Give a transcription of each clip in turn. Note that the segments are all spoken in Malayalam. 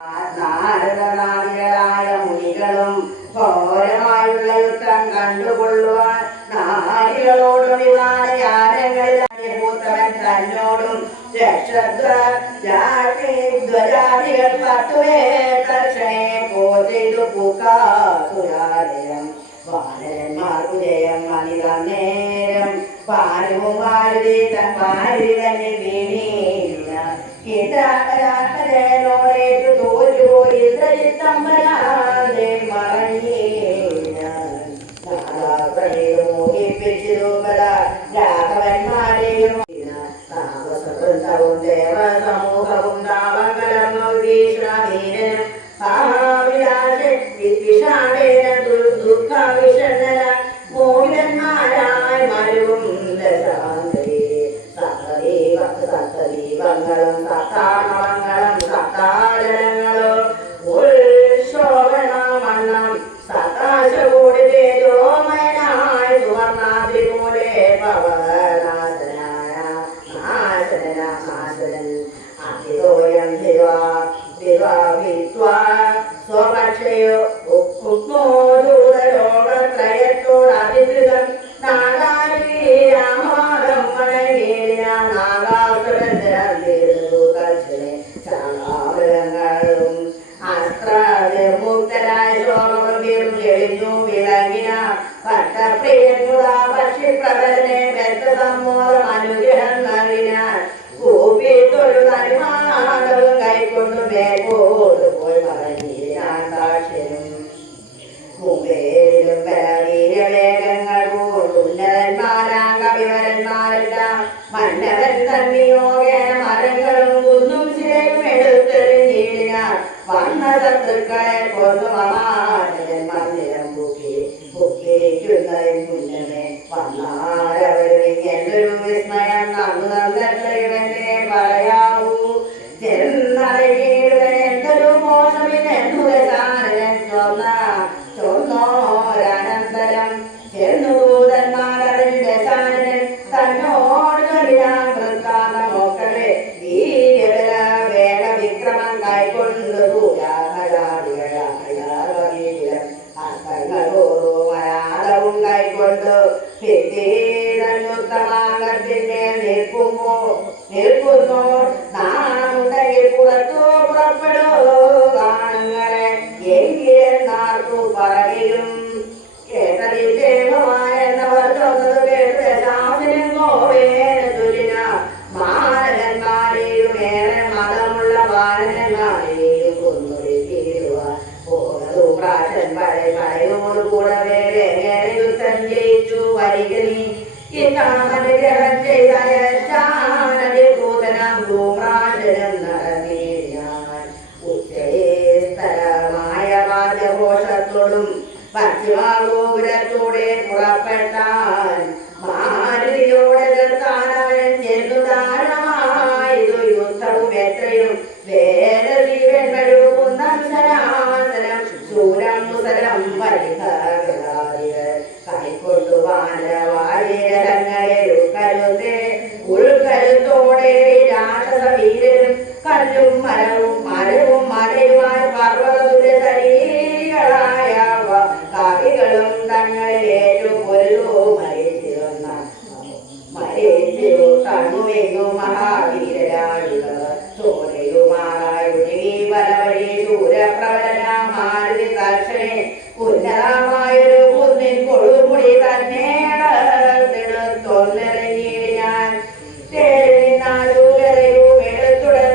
നാരദനാദികളായ മുനികളും ഘോരമായുള്ള യുദ്ധം കണ്ടുകൊള്ളുവാൻ നാരികളോടും വിമാനയാനങ്ങളിലായ ഭൂത്തവൻ തന്നോടും ധ്വജാദികൾ പത്തുവേ തക്ഷണേ പോചെയ്തു പൂക്കാസുരാലയം വാനരന്മാർക്കു ജയം മണിതന്നേരം പാരവും വാരുതി തൻ വാരി തന്നെ വീണീന കിട്ടാപരാത്മജനോടേറ്റു തോറ്റുപോയി ഇന്ദ്രജിത്തമ്പരാതെ മറഞ്ഞീന മോഹിപ്പിച്ചു രാഘവന്മാരെയും താമസവൃന്ദവും ദേവസമൂഹവും താവകലർന്നു ഭീഷണവീരനും ദുഃഖവിഷണ്ണന മോഹിതന്മാരായി മരുവും സപ്തദീപങ്ങളും സപ്താമങ്ങളും സപ്താജലങ്ങളും ഉത്ശോഭനമണ്ണം സകാശകൂടി തേജോമയനായ സുവർണാദ്രി പോലെ പവനാശനായ നാശനനാശനൻ അതിതോയം സ്വപക്ഷയോ ഉക്മോദൂതലോകത്രയത്തോടതിദൃതം നാഗാരീരാമാദം മണനീരിന നാഗാസുരന്തരേ ചാളാമൃഗങ്ങളും അസ്ത്രമുക്തരായ ശോഭം എളിഞ്ഞു വിളങ്ങിന ഭക്തപ്രിയനുതാ പക്ഷി പ്രബലനെ വ്യക്തസമ്മോദം അനുഗ്രഹം നൽകിനാൻ കൂപ്പി തൊഴുതനുമാനവും കൈക്കൊണ്ടു മേപ്പോട്ട് പോയി മറഞ്ഞിരാൻ സാക്ഷ്യനും മുമ്പേലും ബലവീരലേഖങ്ങൾ ഉന്നതന്മാരാം കവിവരന്മാരെല്ലാം മന്നവൻ തന്നിയോഗേന മരങ്ങളും കുന്നും ശിലയും എടുത്തെറിഞ്ഞിടിനാൻ വന്ന ശത്രുക്കളെ കൊന്നു മമാനവൻ മന്ദിരം പൊക്കിയിരിക്കുന്നതിന് മുന്നമേ വന്നാരവരും എന്തൊരു വിസ്മയം നന്ദനെ പറയാവൂ ചെന്നറിയിടുവൻ എന്തൊരു മോശമിനെന്നു ദശാനൻ ചൊന്നോരനന്തരം ചെന്നുദൂതന്മാരറിഞ്ഞ് ദശാനൻ തന്നോട് കഠിനാം വൃത്താന്തമോക്കളെ വീര്യബല വേഗ വിക്രമം കൈകൊണ്ട് സൂര്യാഘരാദികളായും അസ്ത്രങ്ങളോരോ മരാതവും കൈകൊണ്ട് ുത്തമാംഗത്തിന്റെ നിൽക്കുന്നു നാണമുണ്ടെങ്കിൽ പുറത്തു പുറപ്പെടൂ കാണുങ്ങളെ എങ്കിലെന്നാർക്കു പറയും കേട്ടതിൽ ദേവമായെന്നവർ ചൊന്നത് കേട്ട് ദശാസിനും ഗോവേന തുലിന മാനന്മാരെയുമേറെ മതമുള്ള വാനന്മാരെയും കൊന്നൊരുക്കിയിടുവാൻ പോകതു പ്രാശൻ പടയോട് കൂടവേ വേഗേറെ യുദ്ധം ജയിച്ചു വരികനി അനുഗ്രഹം ചെയ്ത ൂതനം ഭൂപ്രാശനം നടന്നേരാൻ ഉച്ചസ്ഥലമായ വാദ്യഘോഷത്തോടും പശ്ചിമഗോപുരത്തോടെ പുറപ്പെട്ടാൻ മാരുതിയോടെ എതിർത്താനവൻ ചെറുതാരമായതു യുദ്ധവും എത്രയും വേദീവൻവരൂ കുന്നം ശരാസനം ശൂരം മുസലം പരിഹാരികൾ കൈക്കൊണ്ടു വാനവാരിരങ്ങളെ ഉൾക്കരുത്തോടെ രാക്ഷസവീരനും കല്ലും മരവും മലയുമായി പർവ്വതത്തിന്റെ ശരീരങ്ങളായ കവികളും തങ്ങളിലേറ്റു പൊരുതോ മരിച്ചു കണ്ണുമെങ്ങു മഹാവീരരായുള്ളവർ ചോരയുമാറായൊഴുകി വലവഴി ശൂരപ്രബലനാം മാരുതി തക്ഷണേ ഉന്നതമായൊരു കുന്നിൻ കൊടുമുടി തന്നെ ൊന്നിറങ്ങിയിടാൻ എടുത്തുടൻ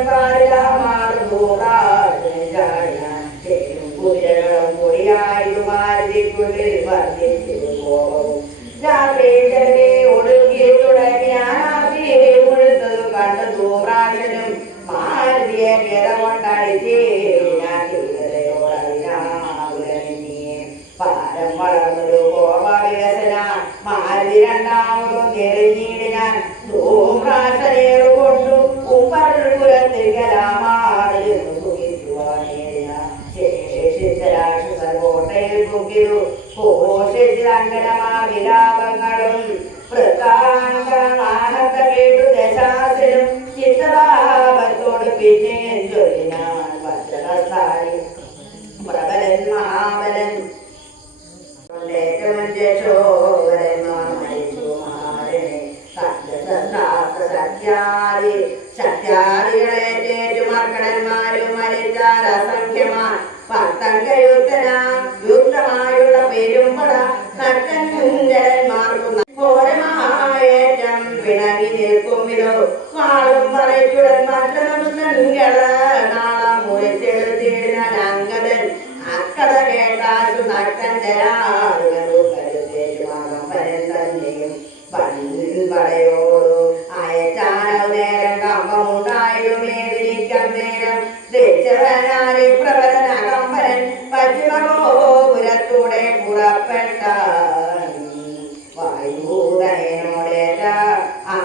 കുതിരകളും പൊടിയായുമാരുതിക്കുള്ളിൽ വർദ്ധിച്ചു പോകും രാത്രി ഒടുക്കി തുടങ്ങിയ മുഴുത്തത് കണ്ട് ദൂറാശനും മാരുതിയെ പാരം വളർന്നൊരു കോപവികസന മാരുതി രണ്ടാമതും തെളിഞ്ഞിടിനാൻ ധൂമ്രാശനേറു കൊണ്ടു കുമ്പരത്തിൽക്കലാമാറിയെന്നു സുഖിക്കുവാനേടിനാൻ ശേഷിച്ച രാക്ഷസ കോട്ടയിൽ കുക്കിരു പോഷിച്ചങ്കനമാ വിലാപങ്ങളും വൃത്താംഗ കേട്ടു ദശാസിലും ചിത്രഭാവത്തോട് പിന്നെ ചൊല്ലിനാൻ സാരി പ്രബലൻ മഹാബലൻ ഏറ്റവും രക്ഷോവരന്മാർ മരിച്ചു മഹാരനെ സത്യാദികളേറ്റു മർക്കടന്മാരും മരിച്ചാൽ അസംഖ്യമാൻ യുക്തമായുള്ള പെരുമ്പട നട്ടൻമാർക്കും ഘോരമായേറ്റം പിണങ്ങി നിൽക്കുമിലോ വാളും പറച്ചുടൻ മറ്റൊരുകള് നാളം മുറിച്ചെടുത്തിടാൻ അങ്കതൻ അക്കഥ കേട്ടാശു നട്ടൻ കരുത്തേറ്റുമാകമ്പരൻ തന്നെയും പടയോടു അയച്ചാനോ നേരം കമ്പമുണ്ടായിരുന്നേതിരിക്കം നേരം രക്ഷവനാരി പ്രബലൻ അകമ്പരൻ പശ്ചിമഗോപുരത്തൂടെ പുറപ്പെട്ട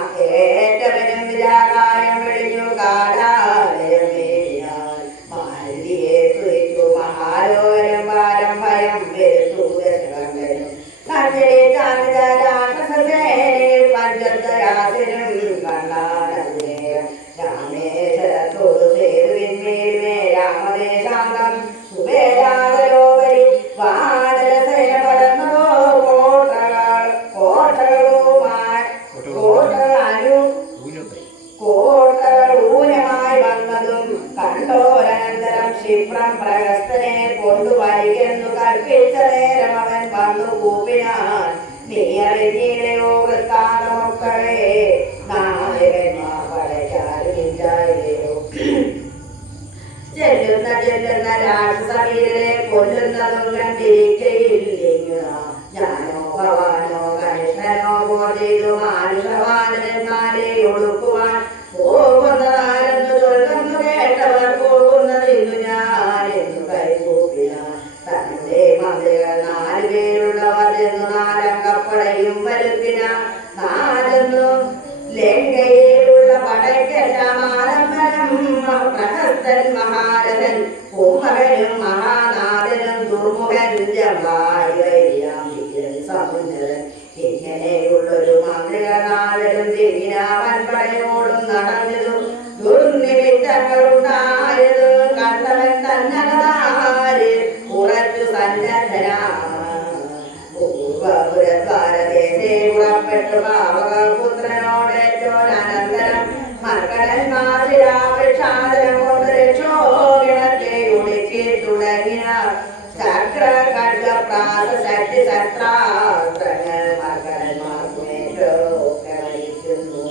വായുഭൂതനോടേറ്റവനും വിരാകായം വെടിഞ്ഞു കാലാലയം നേടിയാൽ മാരുതിയെ സ്തുതിച്ചു മഹാലോകരം പാരം ഭയം വരുത്തു ദശകണ്ഠനും പഞ്ചരാശനും കണ്ണാനേരം രാമേശ്വരത്തോടു സേതുവിന്മേൽമേ രാമദേശാന്തം സുബേരാതലോപരി വാനരസേന പരന്നതോ കോട്ടകൾ ഊനമായി വന്നതും കണ്ടോരനന്തരം ക്ഷിപ്രം പ്രഹസ്തനെ കൊണ്ടുവരികെന്നു കൽപ്പിച്ച നേരം അവൻ വന്നു കൂപ്പിനാൻ നീയറിഞ്ഞില്ലയോ വൃത്താന്തമൊക്കെ നായകന്മാർ പടയ്ക്കാരുമില്ലായോ ചെല്ലുന്ന രാക്ഷസവീരനെ കൊല്ലുന്നതും കണ്ടിരിക്കയില്ല ഞാനോ ഭവാനോ കൃഷ്ണനോ ചെയ്തു മാനുഷവാനന്മാരെ ഒടുക്കുവാൻ പോകുന്നതാരെന്നു ചൊല്ലുന്നു കേട്ടവർ പോകുന്നതിന്നു ഞാൻ എന്നു കൈകൂപ്പിനാൻ തന്റെ മന്ത്രികൾ 4 പേരുള്ളവർ എന്നു 4 അംഗപ്പടയും വരുത്തിന 4 ലങ്കയിലുള്ള പടയ്ക്കെല്ലാം ആലംബനം പ്രഹസ്തൻ മഹാരഥൻ കുംഭകനും മഹാനാഥനും ദുർമുഖൻ ജവാരിയാം വീരൻ സമുന്നതൻ ഇങ്ങനെയുള്ളൊരു മന്ത്രികൾ 4 തിങ്ങിനാവൻ പടയോടും നടന്നതും ദുർനിമിത്തങ്ങളുണ്ടായത് കണ്ടവൻ തന്നകതാര് ഉറച്ചു സന്നദ്ധനാ പൂർവപുരദ്വാരദേശേ പുറപ്പെട്ടു പാവകപുത്രനോടേറ്റോരനന്തരം മർക്കടന്മാർ ശിലാവൃക്ഷാദനം കൊണ്ട് രക്ഷോഗണത്തെ ഒടുക്കി തുടങ്ങിന ചക്ര ഖഡ്ഗ പ്രാസ ശക്തി ശസ്ത്രാസ്ത്രങ്ങൾ മർക്കടന്മാർക്കുമേറ്റൊക്കെ വഹിക്കുന്നു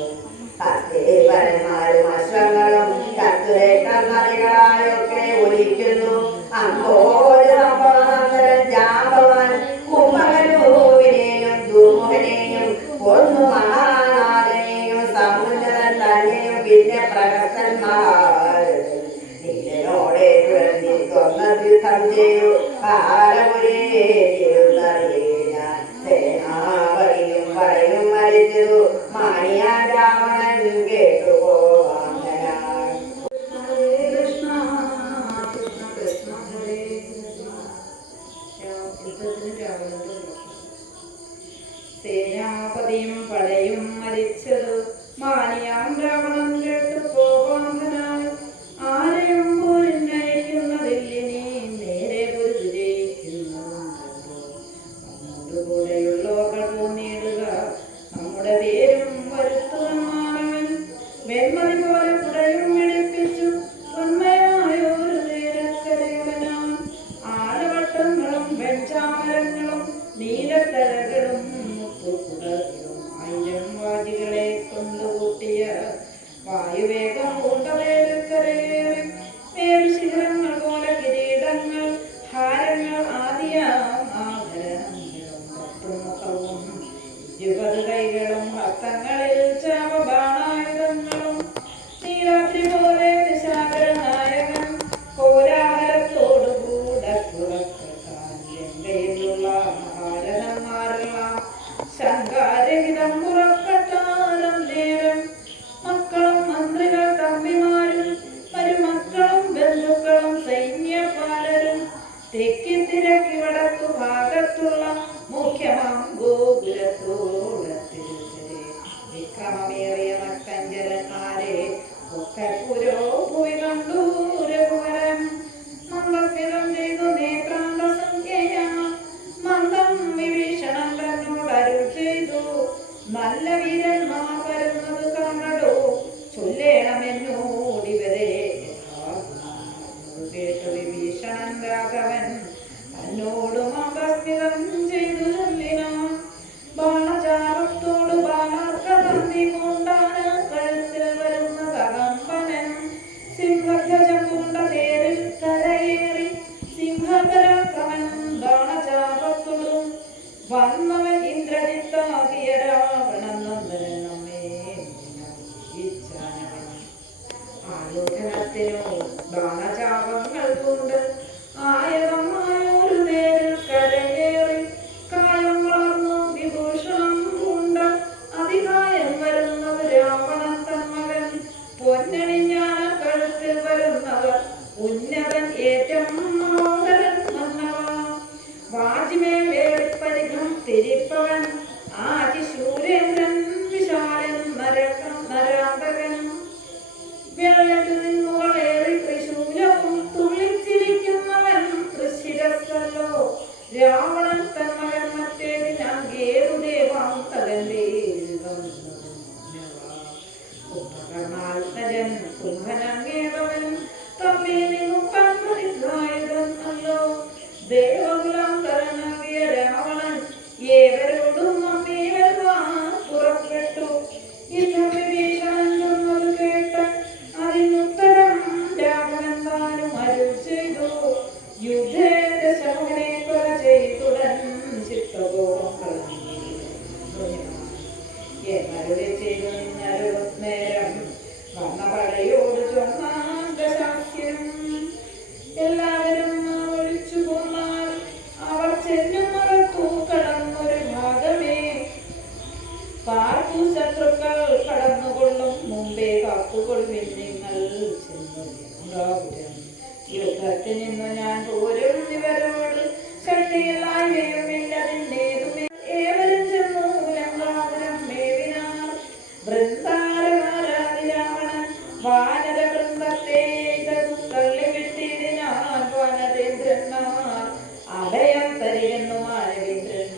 ഹസ്തേവരന്മാരും അശ്വങ്ങളും ചത്തുരേക്കന്നറികളായൊക്കെ ഒലിക്കുന്നു അങ്കോര സംഭവാന്തരം ജാമ്പവാൻ കുംഭകരൂപിനെയും ദുർമുഖനെയും കൊന്നു മഹാനാഥനെയും സമുന്നതൻ തന്നെയും പിന്നെ പ്രഹസന്മാർ നീലനോടെ യുദ്ധം ചെയ്തു കാലമുരേരുന്നറിയാൻ സേനാപതിയും പടയും മരിച്ചതു മാണിയാൻ രാവണൻ കേട്ടുപോവാൻ കൃഷ്ണ കൃഷ്ണ കൃഷ്ണ ഹരേ സേനാപതിയും പടയും മരിച്ചതു മാനിയാം രാവണൻ കേട്ടു പോവാന്തനായി ആരെയും പോരിന്നയക്കുന്നതില്ലിനി നേരെ പൊരുതിരിക്കുന്നു കേട്ടു വിഭീഷണൻ രാഘവൻ തന്നോടും അപസ്മിതം ചെയ്തു ചൊല്ലിനാൻ. ബാണചാപത്തോട് ബാലാർക്ക തന്തി കൊണ്ടാണ് കഴുത്തിൽ വരുന്ന കകമ്പനൻ. സിംഹധ്വജം കൊണ്ട തേരിൽ കരയേറി സിംഹപരാക്രമൻ ബാണചാപത്തോടും വന്നവൻ ഇന്ദ്രജിത്താകിയ രാവണൻ നന്ദനൻ നമ്മെ ആലോചനത്തിനോ ബാണചാപങ്ങൾ കൊണ്ട് ആയതമായൊരു നേരിൽ കരയേറി കായം വളർന്നു വിഭൂഷണം കൊണ്ട് അതികായം വരുന്നത് രാവണൻ തന്മകൻ. പൊന്നണിഞ്ഞാന കഴുത്തിൽ വരുന്നവർ ഉന്നതൻ ഏറ്റം മഹോദരൻ മന്നവ. വാജിമേലേറി പരിഘം തിരിപ്പവൻ ആദിശൂരേന്ദ്രൻ വിശാലൻ നരാന്തകൻ. വിളയത്തു നിന്നുകളേറി ത്രിശൂലവും തുള്ളിച്ചിരിക്കുന്നവൻ തൃശിരസ്സല്ലോ രാവണൻ തന്മകൻ. മറ്റേതിനാഗേതുദേവാന്തകന്റെ കുംഭകർണാത്മജൻ കുംഭനങ്ങേതവൻ തമ്മിൽ നിന്നും തന്മരിദ്ധായുധൻ അല്ലോ ദേവകുലാന്തരനാകിയ രാവണൻ ഏവരോടും നമ്മെ വെല്ലുവാൻ പുറപ്പെട്ടു. യുദ്ധം വിഭീഷണൻ ചൊന്നത് കേട്ട് അതിനുത്തരം രാഘവൻ താനും അരുൾ ചെയ്തു. യുദ്ധേ ദശമുഖനെ കൊല ചെയ്തുടൻ ചിത്തകോപം എന്നരുളി ചെയ്തു നിന്നരുന്നേരം വന്ന പടയോട് ചൊന്നാൻ ദശാസ്യം. എല്ലാവരും ഒഴിച്ചു പോന്നാൽ അവർ ചെല്ലും മറത്തു കടന്നൊരു ഭാഗമേ പാർക്കു ശത്രുക്കൾ കടന്നുകൊള്ളും മുമ്പേ കാത്തുകൊള്ളിൽ നിങ്ങൾ ചെന്നുണ്ടാവുരം. യുദ്ധത്തിൽ നിന്ന് ഞാൻ പോരും ഇവരോട് ശക്തിയില്ലായ്മയുമില്ലതിന്നേതുമേ ഏവരും ചെന്നു ലങ്കാപുരം മേവിനാർ. വൃന്ദാരകാരാതിരാവണൻ വാനര വൃന്ദത്തെ തള്ളിവിട്ടിടിനാൻ വാനരേന്ദ്രന്മാർ അഭയം തരികെന്നു മാനവേന്ദ്രൻ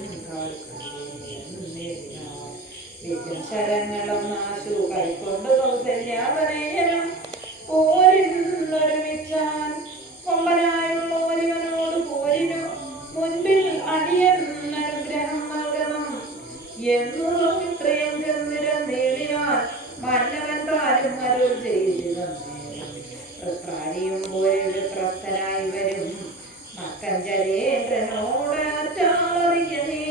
വിജംശരങ്ങളും നാശു കൈക്കൊണ്ടു കൗസല്യാപനയനം പോരിന്നൊരുമിച്ചാൻ. കൊമ്പനായുള്ള ഒരുവനോട് പോരിനു മുൻപിൽ അടിയൻ അനുഗ്രഹം നൽകണം എന്നു ഇത്രയും ചെന്നിരം നേടിയാൽ മന്നവൻ താനും അരുൾ ചെയ്തിരുന്നു. പ്രാരിയും പോയൊരു പ്രസ്ഥനായി വരും മക്കഞ്ചരേന്ദ്രനോട് അറ്റാളറിയണേ.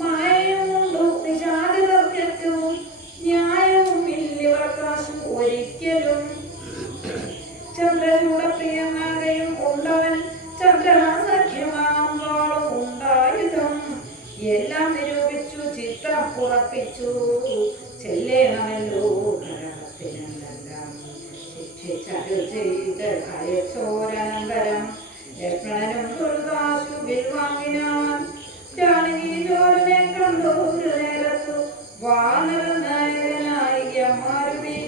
മായയും കൊണ്ടു നിശാചരർക്കും ന്യായവും ഇല്ലിവർക്കാശു ഒരിക്കലും. ചന്ദ്രചൂടപ്രിയനാകയും ഉണ്ടവൻ ചന്ദ്രഹാസഖ്യമാകുമ്പോളും ഉണ്ടായുധം എല്ലാം നിരൂപിച്ചു ചിത്രം ഉറപ്പിച്ചു ചെല്ലേണമല്ലോ ഗ്രഹത്തിനെല്ലാം ശിക്ഷിച്ചരുൾ ചെയ്ത് അയച്ചോരനന്തരം ലക്ഷ്മണനും ദുർദാശു വിൽവാങ്ങിനാൻ. ജാനകി ചോരനെ കണ്ടു ഒരു നേരത്തു വാനര നായകനായ മാരുതി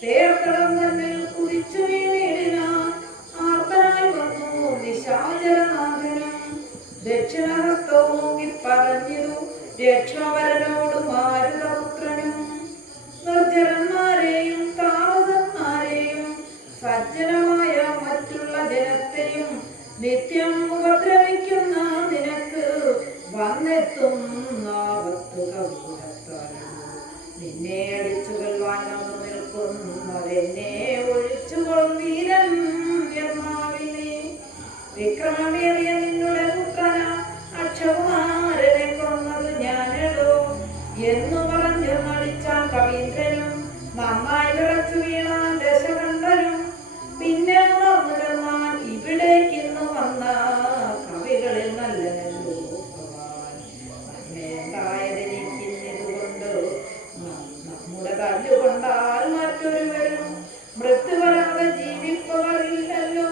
തേർക്കടം തന്നിൽ കുതിച്ചു വീണിടിനാൻ. ആർത്തനായി വന്നു നിശാചരനാഥനും ദക്ഷിണഹസ്തവും പറഞ്ഞിരു രക്ഷാവരനോട് മാരുതപുത്രനും. നിർജ്ജരന്മാരെയും താമസന്മാരെയും സജ്ജനമായ മറ്റുള്ള ജനത്തെയും നിത്യം ഉപദ്രവിക്കുന്ന നിനക്ക് വന്നെത്തും ആപത്തു കൗരത്താലും നിന്നെ അടിച്ചുകൊള്ളുവാൻ വന്നു നിൽക്കുന്നതെന്നെ ഒഴിച്ചുകൊൾ വീരൻ എന്നാവിനെ. വിക്രമമേറിയ നിന്നുടെ പുത്രന അക്ഷകുമാരനെ കൊന്നത് ഞാനടോ എന്നു പറഞ്ഞു നടിച്ചാൻ കവീന്ദ്രനും. നന്നായി വിറച്ചു വീണാൻ ദശകണ്ഠനും. പിന്നെ ഉണർന്നു ചെന്നാൽ ഇവിടേക്കിന്ന് വന്ന കവികളിൽ നല്ലനല്ലോ ഭഗവാൻ. നന്മയുണ്ടായതെനിക്കിന്നിതുകൊണ്ട് നമ്മുടെ തല്ലുകൊണ്ടാൽ മറ്റൊരുവരും മൃത്യു വരാതെ ജീവിപ്പവരില്ലല്ലോ.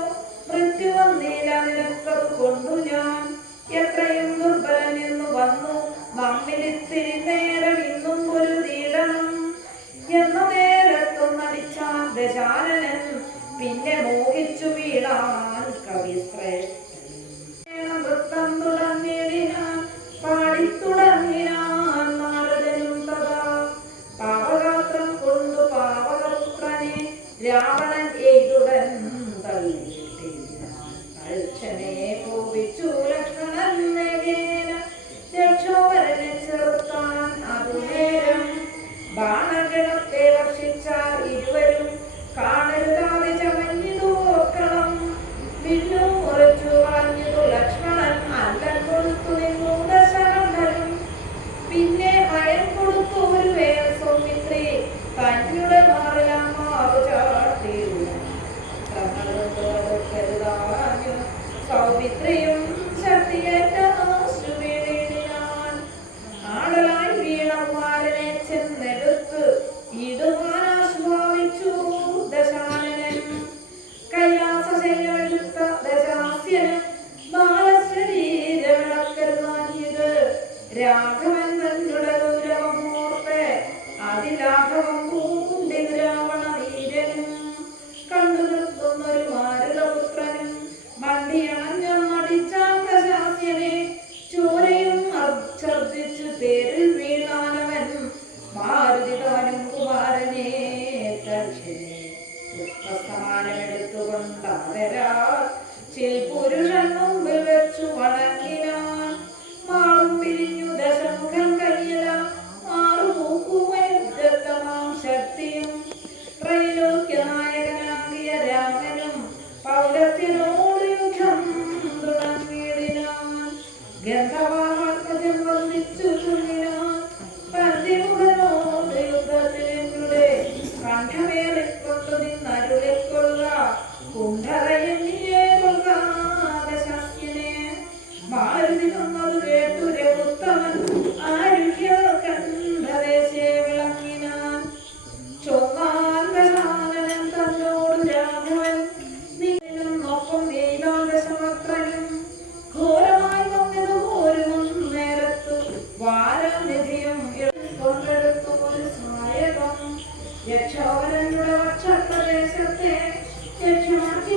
മൃത്യു വന്നില്ല നിനക്കത് കൊണ്ടു ഞാൻ എത്രയും ദുർബലൻ എന്ന് വന്നു നമ്മിലിത്തിരി നേരം ഇന്നും ഒരു തീടണം എന്ന നേരത്തും നടിച്ചാൻ ദശാനനൻ. പിന്നെ മോഹിച്ചു വീണാൻ കവിശ്രേഷ്ഠൻ. നൃത്തം തുടങ്ങിയിടിനാൻ പാടിത്തുടങ്ങിനാൻ നാരദനും തഥാ. പാവഗാത്രം കൊണ്ടു പാവകപുത്രനെ രാവണൻ എയ്തുടൻ തള്ളിയിട്ടില്ല. രാഘവൻ തന്നുടെ ദൂരവമോർത്ത് അതിലാഘവം പൂണ്ടിത് രാവണ വീരനും കണ്ടു നിൽക്കുന്നൊരു മാരുതപുത്രനും മണ്ടിയണഞ്ഞടിച്ചാന്തശാസ്യനെ ചോരയും ഛർദിച്ചു തേരിൽ വീണാനവൻ മാരുതിതാനും കുമാരനെ തക്ഷനെ പുഷ്പസമാനമെടുത്തുകൊണ്ടാതരാ ചിൽപുരുഷൻ മുമ്പിൽ വെച്ചു വണങ്ങിനാൻ മാളും പിരിഞ്ഞു ദശമുഖൻ കയ്യല മാറുമൂക്കുമയുദ്ധത്തമാം ശക്തിയും ത്രൈലോക്യനായകനാകിയ രാമനും പൗരത്തിനോട് യുദ്ധം തുടങ്ങിയിടിനാൻ ഗന്ധവാഹത്മജം വന്ദിച്ചു ചൊല്ലിനാൻ പന്തിമുഖനോട് യുദ്ധത്തിനെന്നുടെ കണ്ഠമേറിക്കൊണ്ടു നിന്നരുളിക്കൊള്ളുക കുണ്ഠറയെന്നിയെ കൊൽക്കാദശാസ്യനെ മാരുതി വന്നത് കേട്ടു രഘുത്തമൻ ആരുഹ്യ കണ്ഠദേശേ വിളങ്ങിനാൻ ചൊന്നാന്തശാനൻ തന്നോട് രാഘവൻ നിന്നും ഒപ്പം നീലാദശമത്രനും ഘോരമായി വന്നത് പോരും നേരത്തു വാരനിധിയും കൊണ്ടെടുത്തു ഒരു സായകം യക്ഷോവരനുടെ വക്ഷപ്രദേശത്തെ യക്ഷമാക്കി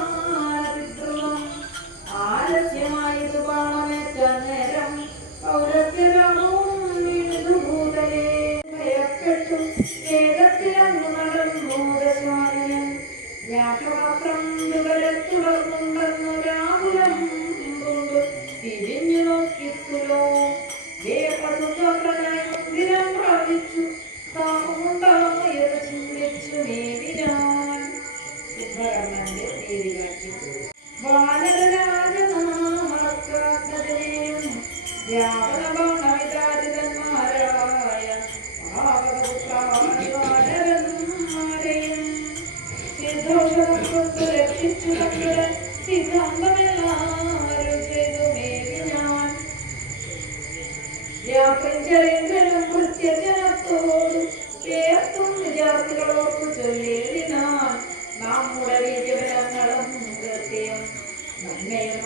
പ്രയോഗിച്ചാദ്രുവം ആലസ്യമായത് ബാണമേറ്റ നേരം പൗരസ്യരാമവും വീണുഭൂതയെ ഭയപ്പെട്ടു വേഗത്തിലങ്ങു നടന്നു ദശാനനൻ രാഘവാത്രം തുടർന്നുണ്ടെന്നു രാഹുലം കൊണ്ട് തിരിഞ്ഞു നോക്കിത്തുലോ വേപതുതോത്രനായി മന്ദിരം പ്രാപിച്ചു താമുണ്ടായത് ചിന്തിച്ചു മേവിനാൻ സിദ്ധകർമ്മന്റെ നീതികാട്ടി വാനരരാജനാമർക്കാജ്ഞതനെയും രാവണബാണവിതാരിതന്മാരായ വാനരന്മാരെയും സിദ്ധോഷണം കൊണ്ട് രക്ഷിച്ചു കണ്ടത് സിദ്ധാന്തമെല്ലാവരും ചെയ്തു മേവിനാൻ രാത്രിചരേന്ദ്രനും കൃത്യജനത്തോട് പേർത്തും വിദ്യാർത്ഥികളോർക്കു ചൊല്ലിയിടിനാൻ നമ്മുടെ വിജയബലങ്ങളും കൃത്യം നന്മയും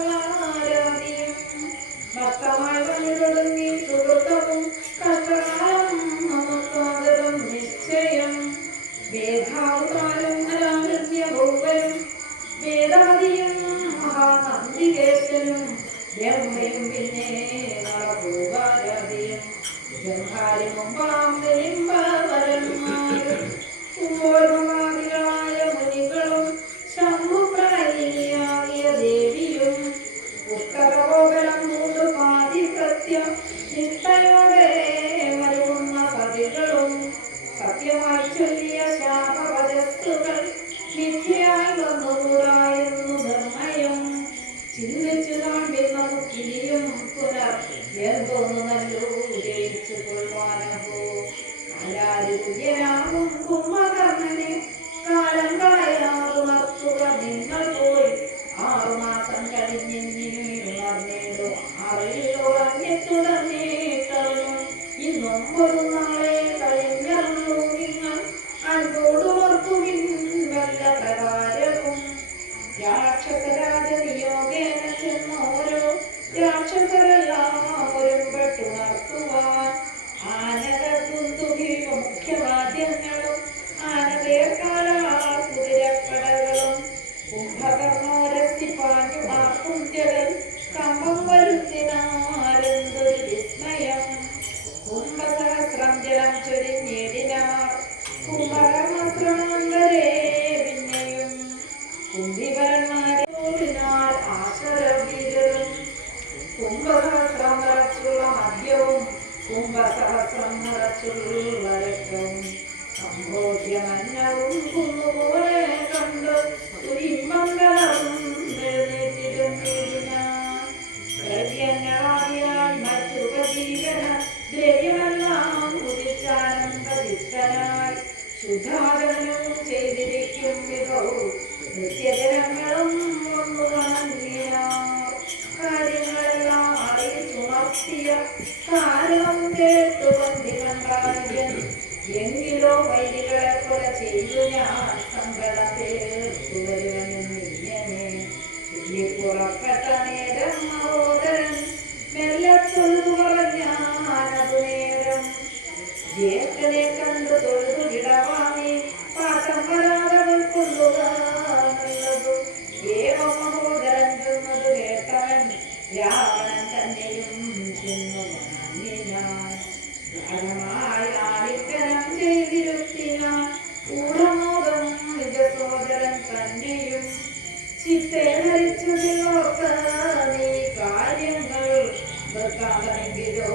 അധപുരുഷാരാധിയും ഭക്തമായി വന്നിടൊടുങ്ങി സുഹൃത്തവും കഷ്ടകാലം നമുക്കാകതം നിശ്ചയം വേദാവുതാലും അനാകൃത്യഭൂവനും വേദമതിയും മഹാനന്ദികേശനും ബ്രഹ്മയും പിന്നെ നളഭൂവാരാധിയും ജംഹാരി മുമ്പാം നിലിംബവരന്മാരും കുമ്പോർഭവാദികളായ മുനികളും ശംഭുപ്രണയിനിയാകിയ ദേവിയും പുസ്തകഗോപരം മൂന്ന് പാതിപ്രത്യം നിഷ്ഠയോടെ മരുവുന്ന സതികളും സത്യമായി ചൊല്ലിയ ശാപവചസ്തുകൾ മിഥ്യയായി വന്നുകൂടായെന്നു നിർണയം ചിന്തിച്ചു കാണിൽ നമുക്കിനിയും പുനർ എന്തോന്നു നല്ലു ജയിച്ചു കൊള്ളുവാനോ തുല്യനാകും കുംഭകർണനെ കാലം കളയാതുണർത്തുക നിങ്ങൾ പോയി 6 മാസം കഴിഞ്ഞിരുന്നേടു അറിയിലുറങ്ങിത്തുടങ്ങിയിട്ടറിഞ്ഞു ഇന്നും ഒരു നാളെ കഴിഞ്ഞു നിങ്ങൾ അൻപോടുണർത്തുവിൻ വല്ല പ്രകാരവും രാക്ഷസരാജനിയോഗേന ചെന്നോരോ രാക്ഷസരെല്ലാം ഒരുമ്പെട്ടുണർത്തുവാൻ മുഖ്യവാദ്യങ്ങളും കുതിരപ്പടകളും കുംഭകർണോരസിപ്പാഞ്ഞു ആക്കുംജകൾ കമ്പം വരുത്തിനാരെന്തൊരു വിസ്മയം കുംഭസഹസ്രം ജലം ചൊരിഞ്ഞിടിനാർ കുംഭകർണശ്രമന്തരേ പിന്നെയും കുംഭിവരന്മാരെ ഓടിനാർ ആശരവീരരും കുംഭസഹസ്രം നിറച്ചുള്ള മദ്യവും കുംഭസഹസ്രം നിറച്ചുള്ള രക്തവും സംഭോജ്യമന്നവും കുന്നുപോലെ കണ്ട് ഉരിമംഗലവും പ്രത്യന്നവാദിയാൽ മറ്റുപജീവന ദ്രവ്യമെല്ലാം കുതിച്ചാനന്ദചിത്തനായി ശുദ്ധാചരണവും ചെയ്തിരിക്കും വിധവും നിത്യജനങ്ങളും ഒന്നു വണങ്ങിനാർ കാര്യങ്ങളെല്ലാം അറിയിച്ചുണർത്തിയ കാരണം കേട്ടു വന്തി കണ്ടാജൻ എങ്കിലോ വൈരികളെ കൊല ചെയ്തു ഞാൻ സങ്കടം തീർത്തു വരുവനെന്നിങ്ങനെ പുറപ്പെട്ട നേരം മഹോദരൻ അനമായി ആലിംഗനം ചെയ്തിരുത്തിനാൻ ഊഢമോദം നിജ സോദരൻ തന്നെയും ചിത്തെ ധരിച്ചതിലോർക്ക നീ കാര്യങ്ങൾ വെക്കാതെങ്കിലോ